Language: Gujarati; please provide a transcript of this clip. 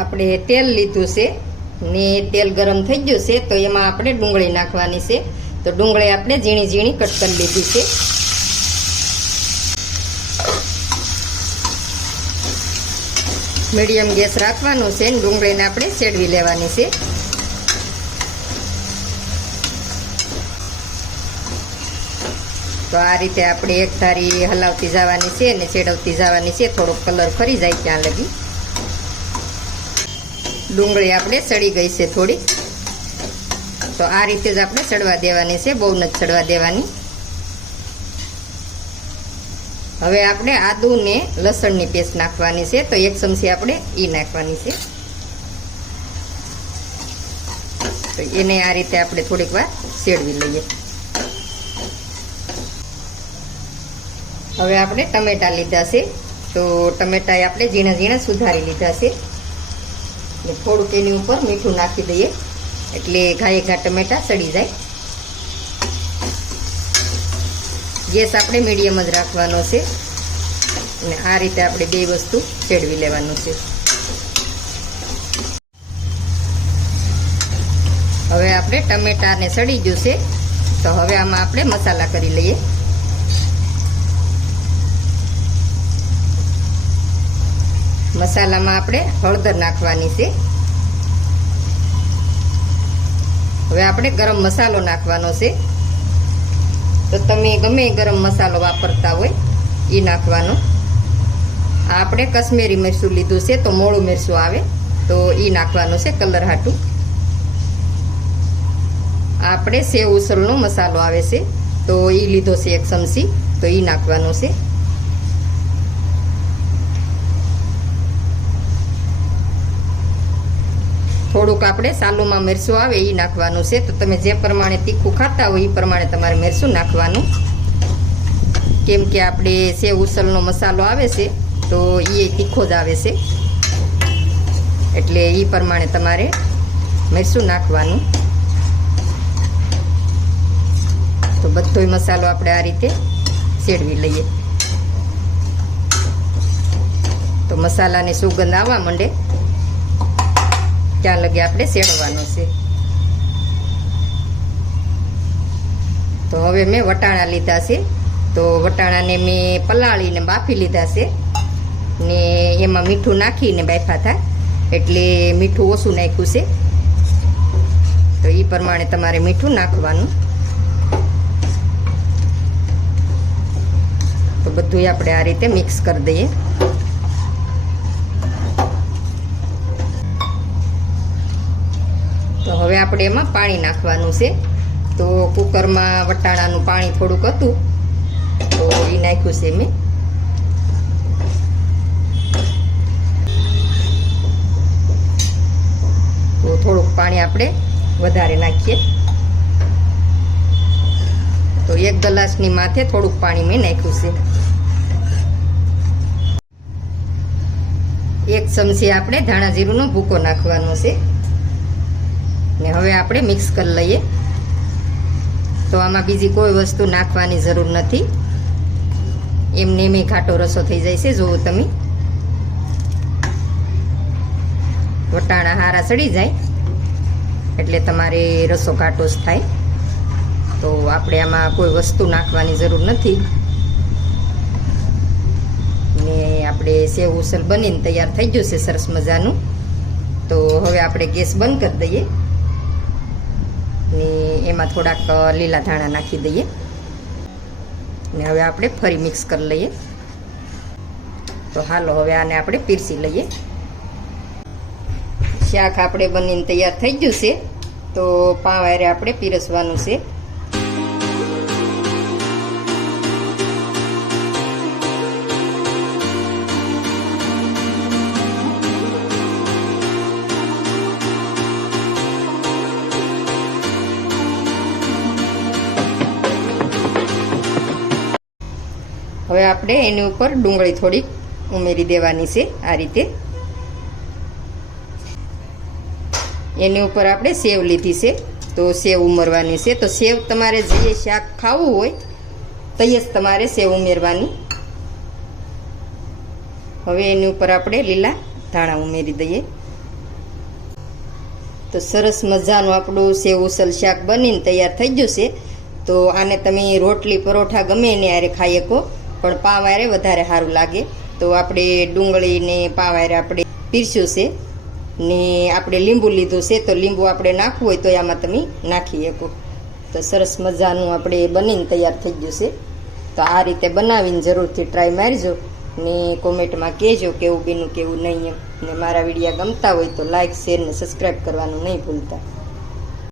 આપણે તેલ લીધું છે ને તેલ ગરમ થઈ ગયું છે તો એમાં આપણે ડુંગળી નાખવાની છે. તો ડુંગળી આપણે ઝીણી ઝીણી કટ કરી લીધી છે. મીડિયમ ગેસ રાખવાનું છે ને ડુંગળીને આપણે શેડવી લેવાની છે. તો આ રીતે આપણે એક ધારી હલાવતી જવાની છે અને શેડવતી જવાની છે, થોડોક કલર ફરી જાય ત્યાં લગી. ડુંગળી આપણે સડી ગઈ છે થોડી, તો આ રીતે જ આપણે સડવા દેવાની છે, બહુ નથી સડવા દેવાની. હવે આપણે આદુ ને લસણની પેસ્ટ નાખવાની છે, તો 1 ચમચી આપણે ઈ નાખવાની છે. તો એને આ રીતે આપણે થોડીક વાર શેડવી લઈએ. હવે આપણે ટમેટા લીધા છે, તો ટમેટા આપણે ઝીણા ઝીણા સુધારી લીધા છે. ને થોડુંક એની ઉપર મીઠું નાખી દઈએ એટલે ઘાએ ઘા ટમેટા સડી જાય. ગેસ આપણે મીડિયમ જ રાખવાનો છે અને આ રીતે આપણે બે વસ્તુ શેડવી લેવાનું છે. હવે આપણે ટમેટાને સડી ગયું છે, તો હવે આમાં આપણે મસાલા કરી લઈએ. મસાલામાં આપણે હળદર નાખવાની છે. હવે આપણે ગરમ મસાલો નાખવાનો છે, તો તમે ગમે ગરમ મસાલો વાપરતા હોય એ નાખવાનો. આ આપણે કશ્મીરી મરચું લીધું છે, તો મોળું મરચું આવે તો એ નાખવાનું છે કલર હાટું. આપણે સેવ ઉસળનો મસાલો આવે છે, તો એ લીધો છે 1 ચમચી, તો એ નાખવાનો છે. થોડુંક આપણે સાલુમાં મરચું આવે એ નાખવાનું છે, તો તમે જે પ્રમાણે તીખું ખાતા હોય એ પ્રમાણે તમારે મરચું નાખવાનું. કેમ કે આપણે સેવ ઉસળનો મસાલો આવે છે તો એ તીખો જ આવે છે, એટલે એ પ્રમાણે તમારે મરચું નાખવાનું. તો બધોય મસાલો આપણે આ રીતે શેડવી લઈએ. તો મસાલાની સુગંધ આવવા માંડે ત્યાં લગી આપણે શેડવાનો છે. તો હવે મેં વટાણા લીધા છે, તો વટાણાને મેં પલાળીને બાફી લીધા છે ને એમાં મીઠું નાખીને બાફા હતા, એટલે મીઠું ઓછું નાખ્યું છે. તો એ પ્રમાણે તમારે મીઠું નાખવાનું. તો બધું આપણે આ રીતે મિક્સ કરી દઈએ. તો હવે આપણે એમાં પાણી નાખવાનું છે. તો કુકરમાં વટાણાનું પાણી થોડુંક હતું તો એ નાખ્યું છે મેં. તો થોડુંક પાણી આપણે વધારે નાખીએ. તો 1 ગ્લાસની માથે થોડુંક પાણી મેં નાખ્યું છે. 1 ચમચી આપણે ધાણા જીરુંનો ભૂકો નાખવાનો છે ને હવે આપણે મિક્સ કરી લઈએ. તો આમાં બીજી કોઈ વસ્તુ નાખવાની જરૂર નથી, એમને એમ ઘાટો રસો થઈ જાય છે. જુઓ તમે, વટાણા હારા સડી જાય એટલે તમારે રસો ઘાટો જ થાય. તો આપણે આમાં કોઈ વસ્તુ નાખવાની જરૂર નથી ને આપણે સેવ ઉસળ બનીને તૈયાર થઈ ગયું છે સરસ મજાનું. તો હવે આપણે ગેસ બંધ કરી દઈએ ને એમાં થોડાક લીલા ધાણા નાખી દઈએ ને હવે આપણે ફરી મિક્સ કરી લઈએ. તો હાલો હવે આને આપણે પીરસી લઈએ. શાક આપણે બનીને તૈયાર થઈ ગયું છે, તો પાવારે આપણે પીરસવાનું છે. હવે આપણે એની ઉપર ડુંગળી થોડીક ઉમેરી દેવાની છે આ રીતે. એની ઉપર આપણે સેવ લીધી છે, તો સેવ ઉમેરવાની છે. તો સેવ તમારે જે શાક ખાવું હોય તો જ તમારે સેવ ઉમેરવાની. હવે એની ઉપર આપણે લીલા ધાણા ઉમેરી દઈએ. તો સરસ મજાનું આપણું સેવ ઉસલ શાક બનીને તૈયાર થઈ ગયું છે. તો આને તમે રોટલી પરોઠા ગમે એને હારે ખાઈ શકો, પણ પાવ હારે વધારે સારું લાગે. તો આપણે ડુંગળીને પાવ હારે આપણે પીરસ્યું છે ને આપણે લીંબુ લીધું છે, તો લીંબુ આપણે નાખવું હોય તો આમાં તમે નાખી શકો. તો સરસ મજાનું આપણે બનીને તૈયાર થઈ ગયું છે. તો આ રીતે બનાવીને જરૂરથી ટ્રાય મારજો ને કોમેન્ટમાં કહેજો કેવું બીનું કેવું નહીં એમ. ને મારા વિડીયો ગમતા હોય તો લાઈક, શેર ને સબસ્ક્રાઈબ કરવાનું નહીં ભૂલતા.